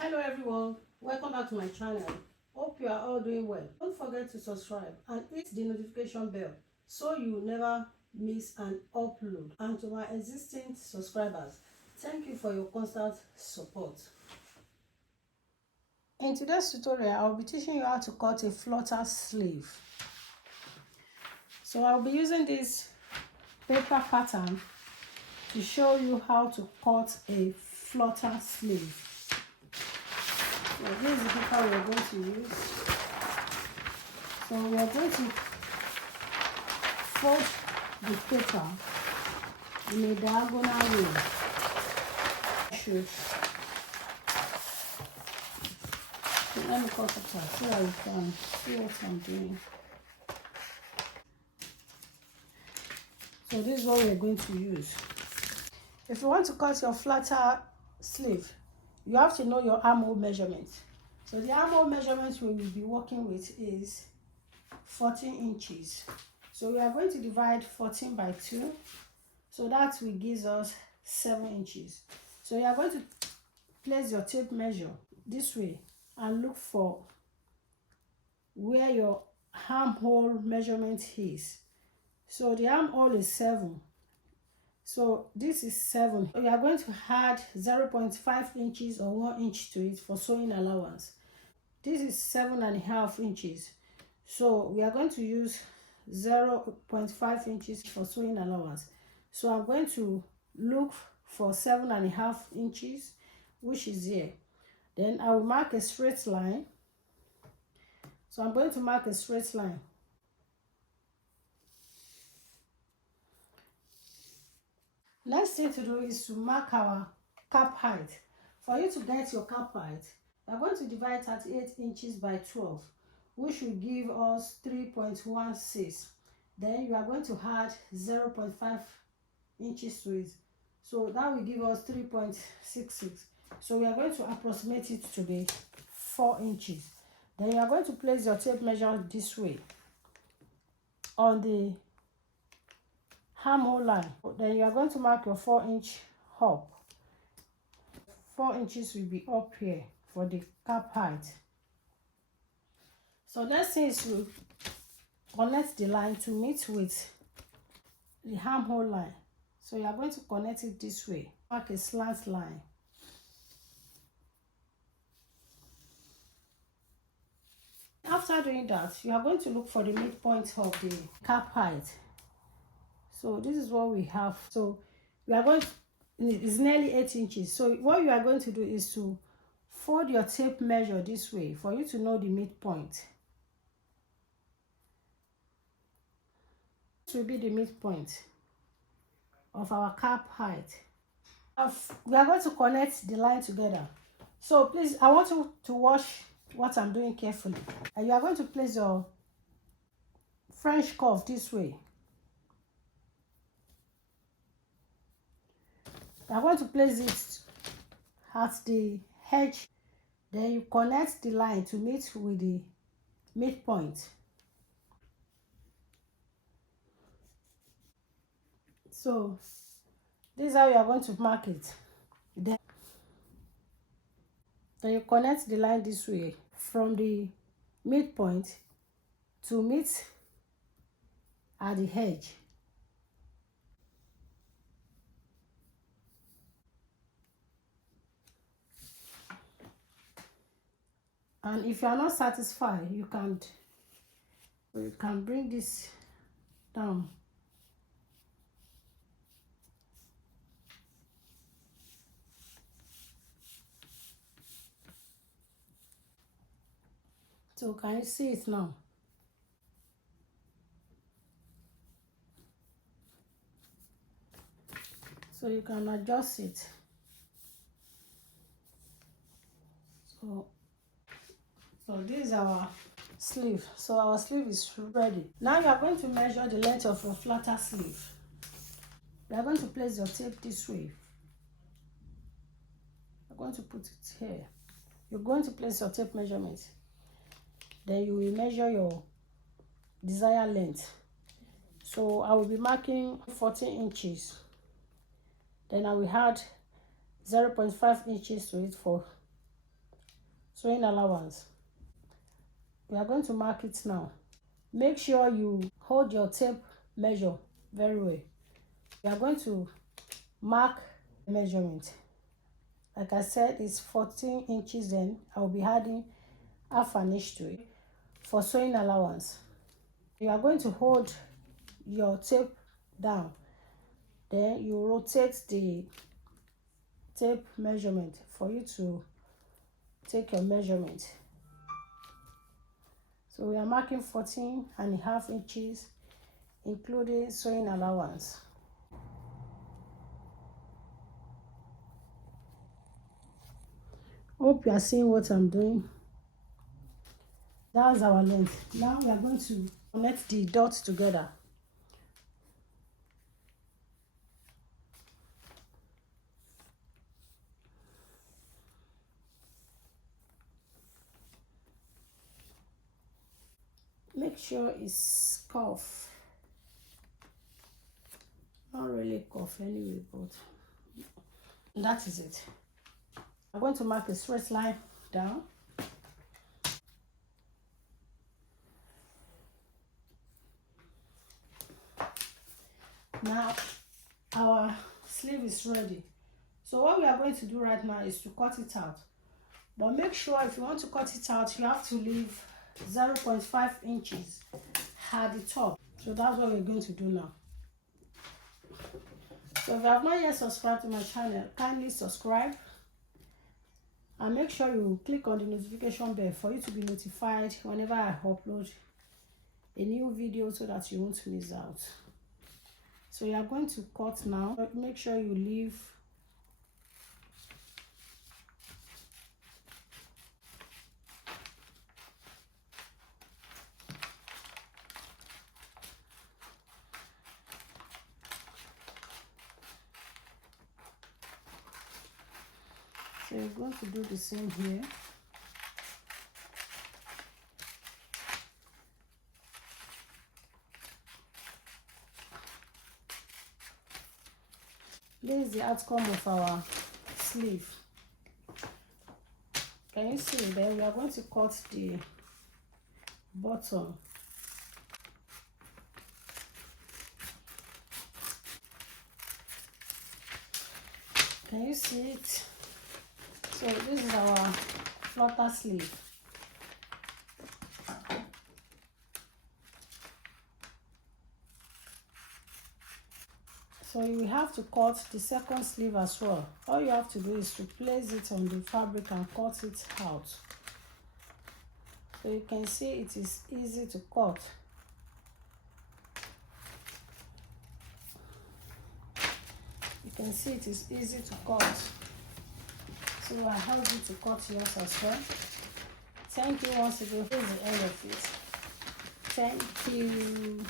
Hello everyone, welcome back to my channel. Hope you are all doing well. Don't forget to subscribe and hit the notification bell so you never miss an upload. And to my existing subscribers, thank you for your constant support. In today's tutorial, I'll be teaching you how to cut a flutter sleeve. So I'll be using this paper pattern to show you how to cut a flutter sleeve. So this is the paper we are going to use. So we are going to fold the paper in a diagonal way. So let me cut it out so that you can see what I'm doing. So this is what we are going to use. If you want to cut your flutter sleeve, you have to know your armhole measurement. So the armhole measurement we will be working with is 14 inches. So we are going to divide 14 by 2. So that will give us 7 inches. So you are going to place your tape measure this way and look for where your armhole measurement is. So the armhole is 7. So this is 7. We are going to add 0.5 inches or 1 inch to it for sewing allowance. This is 7.5 inches. So we are going to use 0.5 inches for sewing allowance. So I'm going to look for 7.5 inches, which is here. Then I will mark a straight line. So I'm going to mark a straight line. Next thing to do is to mark our cap height. For you to get your cap height, we are going to divide 38 inches by 12, which will give us 3.16. Then you are going to add 0.5 inches to it. So that will give us 3.66. So we are going to approximate it to be 4 inches. Then you are going to place your tape measure this way on the armhole line. Then you are going to mark your 4 inch up. 4 inches will be up here for the cap height. So next thing is to connect the line to meet with the armhole line. So you are going to connect it this way. Mark a slant line. After doing that, you are going to look for the midpoint of the cap height. So this is what we have. So we are going to, it's nearly 8 inches. So what you are going to do is to fold your tape measure this way for you to know the midpoint. This will be the midpoint of our cap height. We are going to connect the line together. So please, I want you to watch what I'm doing carefully. And you are going to place your French curve this way. You are going to place it at the edge. Then you connect the line to meet with the midpoint. So this is how you are going to mark it. Then you connect the line this way from the midpoint to meet at the edge. And if you are not satisfied, you can bring this down. So can you see it now? So you can adjust it. So this is our sleeve. So our sleeve is ready. Now you are going to measure the length of your flutter sleeve. You are going to place your tape this way. You're going to put it here. You're going to place your tape measurement. Then you will measure your desired length. So I will be marking 14 inches. Then I will add 0.5 inches to it for sewing allowance. We are going to mark it now. Make sure you hold your tape measure very well. We are going to mark measurement. Like I said, it's 14 inches. Then I will be adding half an inch to it for sewing allowance. You are going to hold your tape down, then you rotate the tape measurement for you to take your measurement. So we are marking 14.5 inches, including sewing allowance. Hope you are seeing what I'm doing. That's our length. Now we are going to connect the dots together. Make sure it's cuff. Not really cuff anyway, but that is it. I'm going to mark a straight line down. Now our sleeve is ready. So what we are going to do right now is to cut it out. But make sure if you want to cut it out, you have to leave 0.5 inches at the top. So that's what we're going to do now. So if you have not yet subscribed to my channel, kindly subscribe. And make sure you click on the notification bell for you to be notified whenever I upload a new video so that you won't miss out. So you are going to cut now. Make sure you leave so you're going to do the same here. This is the outcome of our sleeve. Can you see? Then we are going to cut the bottom. Can you see it? So this is our flutter sleeve. So you have to cut the second sleeve as well. All you have to do is to place it on the fabric and cut it out. So you can see it is easy to cut. You can see it is easy to cut. So I help you to cut yours as well. Thank you once again. This is the end of it. Thank you.